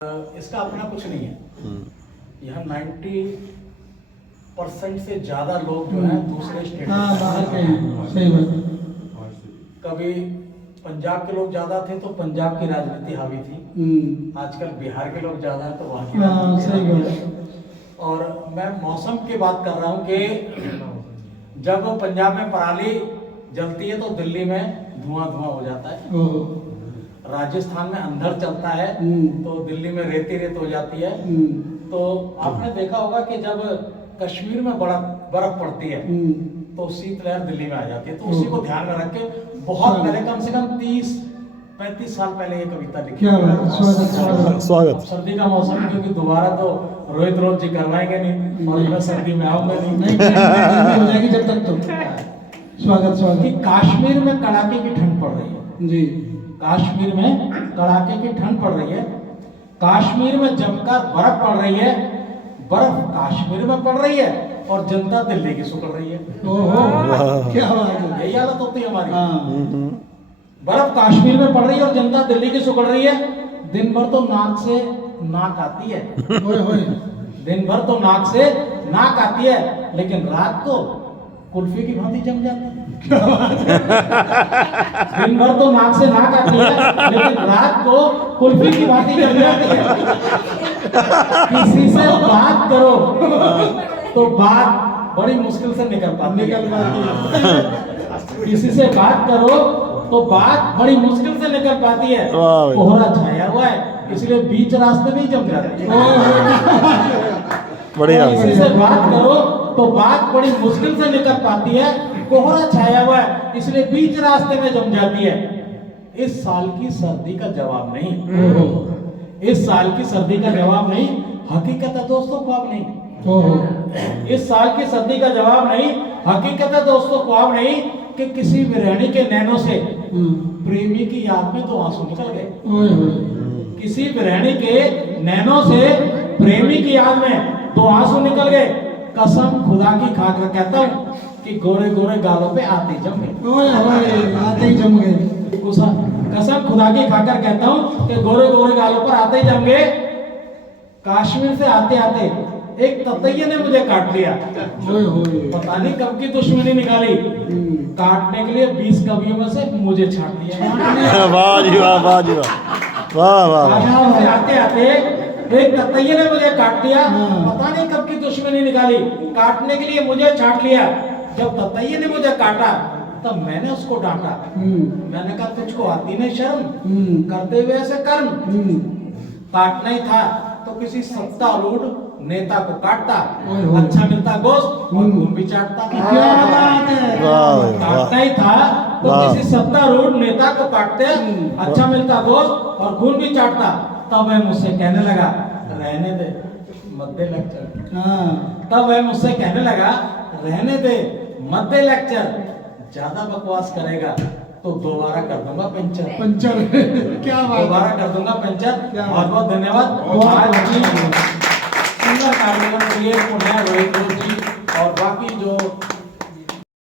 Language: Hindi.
इसका अपना कुछ नहीं है। यहाँ 90% से ज्यादा लोग जो है दूसरे स्टेट के हैं। सही बात। कभी पंजाब के लोग ज्यादा थे तो पंजाब की राजनीति हावी थी। आजकल बिहार के लोग ज्यादा है तो वहाँ की राजनीति सही हावी बात। है। और मैं मौसम की बात कर रहा हूँ कि जब पंजाब में पराली जलती है तो दिल्ली में धुआं धुआं हो जाता है। राजस्थान में अंधड़ चलता है तो दिल्ली में रेती रेत हो जाती है। तो आपने देखा होगा कि जब कश्मीर में बर्फ पड़ती है तो शीतलहर दिल्ली में आ जाती है। तो उसी को ध्यान में रख के बहुत पहले, कम से कम 30-35 साल पहले ये कविता लिखी। स्वागत। सर्दी का मौसम है क्योंकि दोबारा तो रोहित रोज जी करवाएंगे नहीं और मैं सर्दी में आऊंगा नहीं हो जाएगी जब तक। तो स्वागत। कि कश्मीर में कड़ाके की ठंड पड़ रही है जी। कश्मीर में कड़ाके की ठंड पड़ रही है। कश्मीर में जमकर बर्फ पड़ रही है। बर्फ कश्मीर में पड़ रही है और जनता दिल्ली की सुकड़ रही है। क्या बात है। यही हालत होती है हमारी। बर्फ कश्मीर में पड़ रही है और जनता दिल्ली की सुकड़ रही है। दिन भर तो नाक से नाक आती है। दिन भर तो नाक से नाक आती है, लेकिन रात को कुल्फी की भांति जम जाती है। दिन भर तो नाक से नाक आती है, लेकिन रात को कुल्फी की भांति जम जाती है। किसी से बात करो तो बात बड़ी मुश्किल से निकल पाती है। किसी से बात करो तो बात बड़ी मुश्किल से निकल पाती है। कोहरा छाया हुआ है इसलिए बीच रास्ते में ही जम जाती है। बढ़िया। किसी से बात करो तो बात बड़ी मुश्किल से निकल पाती है। कोहरा छाया हुआ है इसलिए बीच रास्ते में जम जाती है। इस साल की सर्दी का जवाब नहीं। इस साल की सर्दी का जवाब नहीं, हकीकत है दोस्तों, ख्वाब नहीं। इस साल की सर्दी का जवाब नहीं, हकीकत है दोस्तों, ख्वाब नहीं कि किसी विरहणी के नैनों से प्रेमी की याद में तो आंसू निकल गए। किसी विरहणी के नैनों से प्रेमी की याद में तो आंसू निकल गए। कसम खुदा की खाकर कहता हूँ कि गोरे गोरे गालों पे आते ही जम गए। आते ही जम गए। कसम खुदा की खाकर कहता हूँ कि गोरे गोरे गालों पर आते ही जम गए। कश्मीर से आते आते एक ततैये ने मुझे काट लिया। पता नहीं कब की दुश्मनी निकाली, काटने के लिए 20 कवियों में से मुझे छाट दिया। वाह जी वाह, वाह जी वाह, वाह वाह। आते आते एक ततैये ने मुझे काट लिया। पता नहीं कब की दुश्मनी निकाली, काटने के लिए मुझे छाट लिया। जब ततैये ने मुझे काटा तब मैंने उसको डांटा। मैंने कहा तुझको आती नहीं शर्म, करते हुए ऐसे कर्म। काटना ही था तो किसी सत्तारूढ़ नेता को काटता, अच्छा मिलता गोश्त और खून भी चाटता। काटना ही था तो किसी सत्तारूढ़ नेता को काटते, अच्छा मिलता गोश्त और खून भी चाटता। तब वह मुझसे कहने लगा रहने दे मत दे लेक्चर। तब वह मुझसे कहने लगा रहने दे मत दे लेक्चर, ज्यादा बकवास करेगा तो दोबारा कर दूंगा पंचर। क्या बात। दोबारा कर दूंगा पंचर। बहुत बहुत धन्यवाद। सुंदर कार्यक्रम के लिए रोहित जी और बाकी जो